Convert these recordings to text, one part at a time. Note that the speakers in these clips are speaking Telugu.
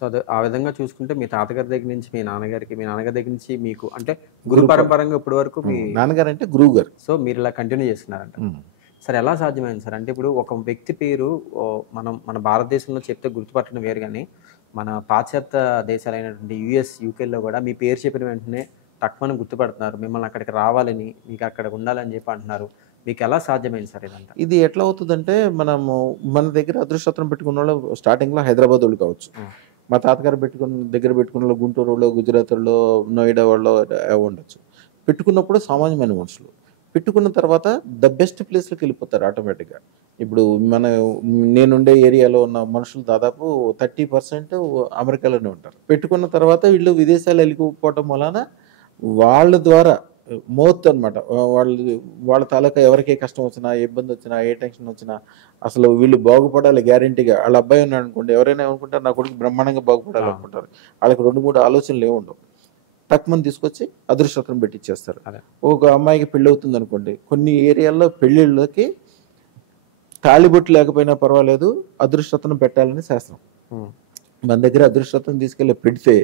సో, అదే ఆ విధంగా చూసుకుంటే మీ తాతగారి దగ్గర నుంచి మీ నాన్నగారికి, మీ నాన్నగారి దగ్గర నుంచి మీకు అంటే గురు గురు ప పరంపరంగా ఇప్పటి వరకు మీ నాన్నగారంటే గురువుగారు. సో, మీరిలా కంటిన్యూ చేస్తున్నారంట. సార్ ఎలా సాధ్యమైంది సార్? అంటే ఇప్పుడు ఒక వ్యక్తి పేరు మనం మన భారతదేశంలో చెప్తే గుర్తుపట్టడం వేరు గానీ, మన పాశ్చాత్య దేశాలైనటువంటి యూఎస్, యూకేలో గూడా మీ పేరు చెప్పిన వెంటనే టక్‌మని గుర్తుపడుతున్నారు. మిమ్మల్ని అక్కడికి రావాలని, మీకక్కడ ఉండాలని జెప్పి అంటున్నారు. మీకెలా సాధ్యమైంది సార్ ఇదంతా? ఇది ఎట్లా అవుతదంటే, మనము మన దగ్గర అదృష్టత్రం పెట్టుకున్నోళ్ళు స్టార్టింగ్‌లో హైదరాబాదోళ్ళు కావచ్చు. హ్మ్. మా తాతగారు దగ్గర పెట్టుకున్నోళ్ళు గుంటూరోళ్ళు, గుజరాతోళ్ళో, నోయిడా వాళ్ళో ఉండొచ్చు. పెట్టుకున్నప్పుడు సామాన్యమైన మనుషులు. పెట్టుకున్న తర్వాత ద బెస్ట్ ప్లేస్‌లోకెళ్ళిపోతారు ఆటోమేటిక్‌గా. ఇప్పుడు మన నేనుండే ఏరియాలో ఉన్న మనుషులు దాదాపు 30% అమెరికాలోనే ఉంటారు. పెట్టుకున్న తర్వాత వీళ్ళు విదేశాలు ఎళ్ళిపోవటం వలన వాళ్ళ ద్వారా మౌత్ అనమాట. వాళ్ళ తాలూకా ఎవరికి ఏ కష్టం వచ్చినా, ఏ ఇబ్బందొచ్చినా, ఏ టెన్షనొచ్చినా అసలు వీళ్ళు బాగుపడాలి గ్యారంటీగా. ఆళ్ళ అబ్బాయి ఉన్నాడనుకోండి, ఎవరైనా ఏమనుకుంటారు, నా కొడుకు బ్రహ్మాండంగా బాగుపడాలనుకుంటారు. ఆళ్ళకి 2, 3 ఆలోచనలేముండవు. టక్‌మని తీసుకొచ్చి అదృష్టం పెట్టిచ్చేస్తారు. అదే. ఒక అమ్మాయికి పెళ్ళవుతుందనుకోండి, కొన్ని ఏరియాల్లో పెళ్ళిళ్ళకి తాళిబొట్టు లేకపోయినా పర్వాలేదు, అదృష్టతను పెట్టాలని శాస్త్రం. హ్మ్. మన దగ్గర అదృష్టతను తీసుకెళ్ళి పెడితే,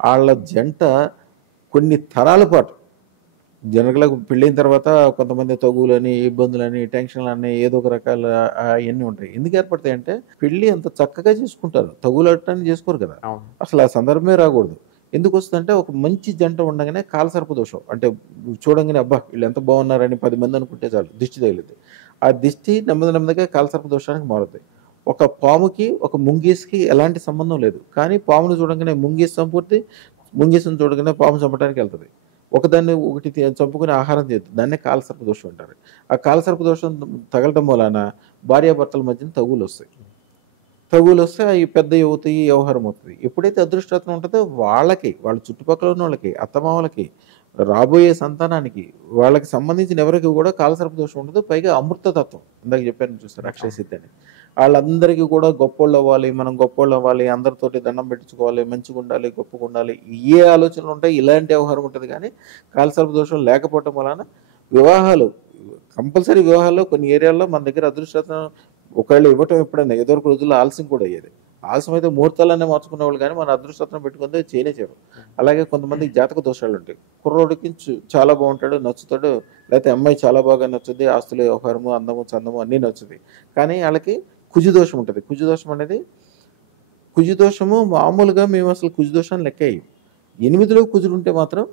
ఆళ్ళ జంట కొన్ని తరాల పాటు జనరల్‌గా పెళ్ళైన తర్వాత కొంతమంది తగువులని, ఇబ్బందులని, టెన్షన్‌లని ఏదో ఒక రకాల అయన్నీ ఉంటాయి. ఎందుకు ఏర్పడతాయంటే, పెళ్లి అంత చక్కగా చేసుకుంటారు. తగులాటాన్ని చేసుకోరు కదా! అవును. అసలు ఆ సందర్భమే రాకూడదు. ఎందుకొస్తదంటే, ఒక మంచి జంట ఉండగానే కాలసర్ప దోషం. అంటే చూడంగానే అబ్బా! వీళ్ళెంత బాగున్నారని 10 మంది అనుకుంటే చాలు దిష్టి తగిలిద్ది. ఆ దిష్టి నెమ్మది నెమ్మదిగా కాలసర్ప దోషానికి మారుద్ది. ఒక పాముకి, ఒక ముంగీస్‌కి ఎలాంటి సంబంధం లేదు. కానీ పామును చూడంగానే ముంగీస్ చంపుద్ది. ముంగీసుని చూడగానే పాము చంపడానికి ఎళ్తది. ఒకదాన్ని ఒకటి చంపుకొని ఆహారం చేద్ది. దాన్నే కాలసర్ప దోషం అంటారు. ఆ కాలసర్ప దోషం తగలటం మూలాన భార్యాభర్తల మధ్యన తగువులొస్తాయి. తగువులొస్తే అయి పెద్దయవుతాయి, వ్యవహారం అవుతది. ఎప్పుడైతే అదృష్టరత్నం ఉంటదో వాళ్ళకి, వాళ్ళ చుట్టుపక్కల ఉన్నోళ్ళకి, అత్తమామలకి, రాబోయే సంతానానికి, వాళ్ళకి సంబంధించిన ఎవరికి కూడా కాలసర్ప దోషం ఉండదు. పైగా అమృతతత్వం. ఇందాక చెప్పాను చూసారా అక్షయ సిద్ధి అని. ఆళ్ళందరికీ కూడా గొప్పోళ్ళవ్వాలి, మనం గొప్పోళ్ళవ్వాలి, అందరితోటి దండం పెట్టించుకోవాలి, మంచిగుండాలి, గొప్పగుండాలి. ఇయ్యే ఆలోచనలుంటాయి. ఇలాంటి వ్యవహారం ఉంటది గానీ, కాలసర్ప దోషం లేకపోవటం వలన వివాహాలు కంపల్సరీ వివాహాల్లో కొన్ని ఏరియాల్లో మన దగ్గర అదృష్టరత్నం ఒకవేళ ఇవ్వటం ఎప్పుడైనా ఇదివరకు రోజుల్లో ఆలస్యం కూడా అయ్యేది. ఆలస్యం అయితే ముహూర్తాలనే మార్చుకునేవాళ్ళు గానీ, మన అదృష్టరత్నం పెట్టుకుంటే చేయనే చేయరు. అలాగే కొంతమందికి జాతక దోషాలుంటాయి. కుర్రోడికి చాలా బాగుంటాడు, నచ్చుతాడు. లేతే అమ్మాయి చాలా బాగా నచ్చుద్ది. ఆస్తులు, వ్యవహారము, అందము, చందము అన్నీ నచ్చుతాయి. కానీ ఆళ్ళకి కుజదోషం ఉంటది. కుజదోషం అనేది కుజదోషము మామూలుగా మేము అసలు కుజదోషాన్ని లెక్కేయం. 8లో కుజుడుంటే మాత్రం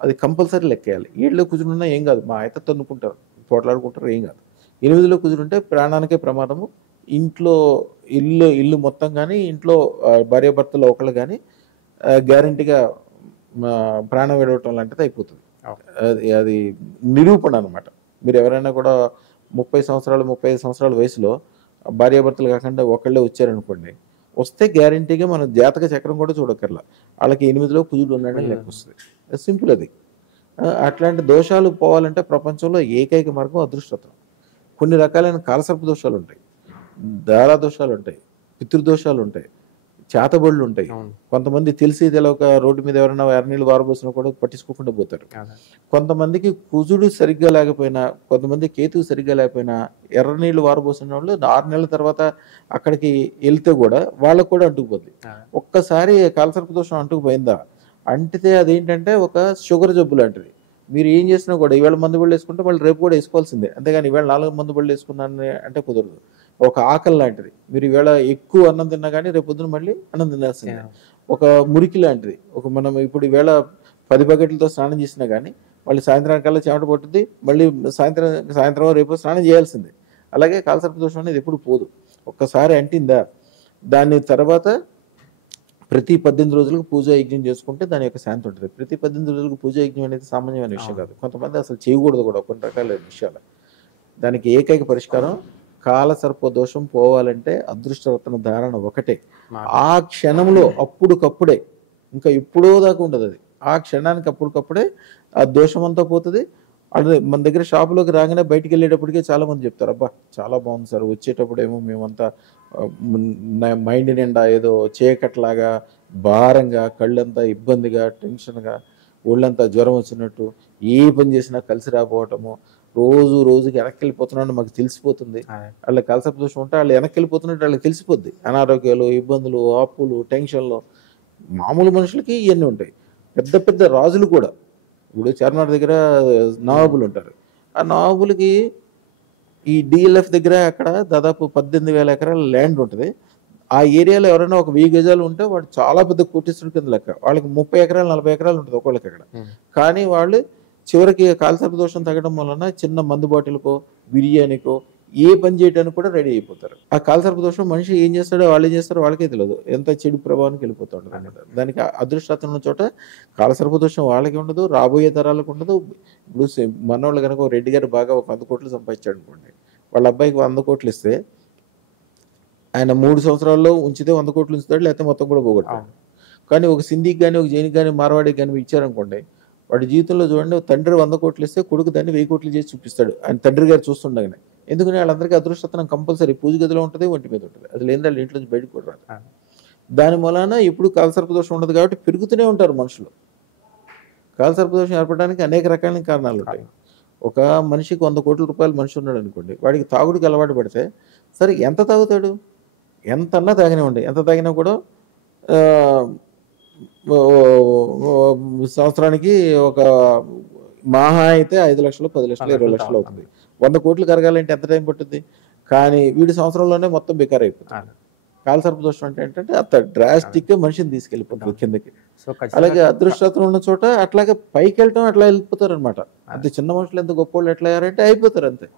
అది కంపల్సరీ లెక్కేయాలి. 7లో కుజుడున్నా ఏం గాదు. మా అయితే తన్నుకుంటారు, పోట్లాడుకుంటారు, ఏం గాదు. 8లో కుజుడుంటే ప్రాణానికే ప్రమాదము. ఇంట్లో ఇల్లు మొత్తం గానీ, ఇంట్లో భార్యాభర్తలు ఒకళ్ళు గానీ గ్యారంటీగా ప్రాణం విడవటం లాంటిది అయిపోతది. అవును. అది నిరూపణ అనమాట. మీరెవరైనా కూడా 30 సంవత్సరాలు, 35 సంవత్సరాల వయసులో భార్యాభర్తలు కాకుండా ఒకళ్ళే వచ్చారనుకోండి. వస్తే గ్యారంటీగా మనం జాతక చక్రం కూడా చూడక్కర్లా. ఆళ్ళకి 8లో కుజుడు ఉన్నాడని లెక్కొస్తది. సింపుల్ అది. అట్లాంటి దోషాలు పోవాలంటే ప్రపంచంలో ఏకైక మార్గం అదృష్టత్వం. కొన్ని రకాలైన కాలసర్ప దోషాలుంటాయి. దారా దోషాలుంటాయి. పితృదోషాలుంటాయి. చేతబడులుంటాయి. అవును. కొంతమంది తెలిసి తెలవక రోడ్డు మీద ఎవరైనా ఎర్రనీళ్ళు పారబోసినా కూడా పట్టించుకోకుండా పోతారు. అదే. కొంతమందికి కుజుడు సరిగ్గా లేకపోయినా, కొంతమంది కేతువు సరిగ్గా లేకపోయినా ఎర్రనీళ్ళు పారబోసినోళ్ళు 6 నెలల తర్వాత అక్కడికి ఎళ్తే గూడా వాళ్ళకి కూడా అంటుకుపోద్ది. అదే. ఒక్కసారి కాలసర్ప దోషం అంటుకుపోయిందా, అంటితే అదేంటంటే ఒక షుగర్ జబ్బు లాంటిది. మీరు ఏం చేసినా కూడా ఇవాళ మందు బిళ్ళేసుకుంటే మళ్ళీ రేపు కూడా ఏసుకోవాల్సిందే. అంతేగాని ఇవాళ 4 మందు బిళ్ళేసుకున్నాను అంటే కుదరదు. ఒక ఆకలి లాంటిది. మీరు ఈవేళ ఎక్కువ అన్నం తిన్నా గానీ రేపు పొద్దున మళ్ళీ అన్నం తినాల్సిందే. ఒక మురికి లాంటిది. మనం ఇప్పుడు ఈవేళ 10 బకెట్లతో స్నానం చేసినా గానీ మళ్ళీ సాయంత్రానికల్లా చెమట పట్టుద్ది. మళ్ళీ సాయంత్రం రేపు స్నానం చేయాల్సిందే. అలాగే కాలసర్ప దోషం అనేది ఎప్పుడు పోదు. ఒక్కసారి అంటిందా, దాని తర్వాత ప్రతి 18 రోజులకు పూజా యజ్ఞం చేసుకుంటే దాని యొక్క శాంతి ఉంటది. ప్రతి 18 రోజులకు పూజా యజ్ఞం అనేది సామాన్యమైన విషయం కాదు. కొంతమంది అసలు చేయకూడదు కూడా కొన్ని రకాల విషయాలు. దానికి ఏకైక పరిష్కారం కాలసర్ప దోషం పోవాలంటే అదృష్టరత్న ధారణ ఒకటే. ఆ క్షణంలో అప్పుడుకప్పుడే, ఇంకా ఎప్పుడో దాకా ఉండదది. ఆ క్షణానికి అప్పటికప్పుడే ఆ దోషమంతా పోతది. అదే మన దగ్గర షాపులోకి రాగానే బయటికెళ్ళేటప్పటికే చాలామంది చెప్తారు. అబ్బా! చాలా బాగుంది సార్. వచ్చేటప్పుడేమో మేమంతా మైండ్ నిండా ఏదో చీకట్లాగా, భారంగా, కళ్ళంతా ఇబ్బందిగా, టెన్షన్‌గా, ఒళ్ళంతా జ్వరం వచ్చినట్టు, ఏ పని చేసినా కలిసి రాకపోవటము, రోజు రోజుకి వెనక్కి వెళ్ళిపోతున్నాడు మాకు తెలిసిపోతుంది. అదే. వాళ్ళకి కాలసర్ప దోషం ఉంటే వాళ్ళు వెనక్కి వెళ్ళిపోతున్నట్టు వాళ్ళకి తెలిసిపోద్ది. అనారోగ్యాలు, ఇబ్బందులు, అప్పులు, టెన్షన్లు. మామూలు మనుషులకి ఇవన్నీ ఉంటాయి. పెద్ద పెద్ద రాజులు కూడా, ఇప్పుడు చార్మినార్ దగ్గర నవాబులు ఉంటారు. ఆ నవాబులకి ఈ డిఎల్ఎఫ్ దగ్గర అక్కడ దాదాపు 18,000 ఎకరాల ల్యాండ్ ఉంటుంది. ఆ ఏరియాలో ఎవరైనా ఒక 1000 గజాలు ఉంటే వాడు చాలా పెద్ద కోటీశ్వరుడి కింద లెక్క. వాళ్ళకి 30 ఎకరాలు 40 ఎకరాలు ఉంటుంది ఒక్కొక్కరికి అక్కడ. కానీ వాళ్ళు చివరికి కాలసర్ప దోషం తగ్గడం వలన చిన్న మందు బాటిల్కో, బిర్యానీకో, ఏ పని చేయడానికి కూడా రెడీ అయిపోతారు. ఆ కాలసర్ప దోషం మనిషి ఏం చేస్తాడో వాళ్ళు ఏం చేస్తారో వాళ్ళకే తెలియదు. ఎంత చెడు ప్రభావానికి వెళ్ళిపోతూ ఉంటుంది అన్నమాట. దానికి అదృష్టం ఉన్న చోట కాలసర్ప దోషం వాళ్ళకి ఉండదు, రాబోయే తరాలకు ఉండదు. ఇప్పుడు మనోళ్ళు కనుక రెడ్డి గారు బాగా ఒక 100 కోట్లు సంపాదించాడు అనుకోండి, వాళ్ళ అబ్బాయికి 100 కోట్లు ఇస్తే ఆయన 3 సంవత్సరాల్లో ఉంచితే 100 కోట్లు ఉంచుతాడు, లేకపోతే మొత్తం కూడా పోగొడతాడు. కానీ ఒక సింధికి కానీ, ఒక జైనికి కానీ, మార్వాడికి కానీ ఇచ్చారనుకోండి, వాడి జీవితంలో చూడండి, తండ్రి 100 కోట్లు ఇస్తే కొడుకు దాన్ని 1000 కోట్లు చేసి చూపిస్తాడు ఆయన తండ్రి గారు చూస్తుండగానే. ఎందుకని వాళ్ళందరికీ అదృష్టం కంపల్సరీ పూజ గదిలో ఉంటుంది, ఒంటి మీద ఉంటుంది. అది లేని వాళ్ళు ఇంట్లో నుంచి బయటకు కూడా రాదు. దాని మూలాన ఎప్పుడు కాలసర్ప దోషం ఉండదు కాబట్టి పెరుగుతూనే ఉంటారు మనుషులు. కాలసర్ప దోషం ఏర్పడడానికి అనేక రకాలైన కారణాలు ఉంటాయి. ఒక మనిషికి 100 కోట్ల రూపాయలు మనిషి ఉన్నాడు అనుకోండి, వాడికి తాగుడికి అలవాటు పడితే సరే ఎంత తాగుతాడు? ఎంతన్నా తాగినివ్వండి, ఎంత తాగినా కూడా సంవత్సరానికి ఒక మహా అయితే 5 లక్షలు, 10 లక్షలు, 20 లక్షలు అవుతుంది. 100 కోట్లు కరగాలంటే ఎంత టైం పట్టుద్ది? కానీ వీడి సంవత్సరంలోనే మొత్తం బెకార్ అయిపోతుంది. కాలసర్ప దోషం అంటే ఏంటంటే అంత డ్రాస్టిక్గా మనిషిని తీసుకెళ్ళిపోతుంది కిందకి. అలాగే అదృష్టం ఉన్న చోట అట్లాగే పైకి వెళ్ళటం అట్లా వెళ్ళిపోతారు అనమాట. అంతే చిన్న మనుషులు ఎంత గొప్ప వాళ్ళు ఎట్లా అయ్యారంటే అయిపోతారు అంతే.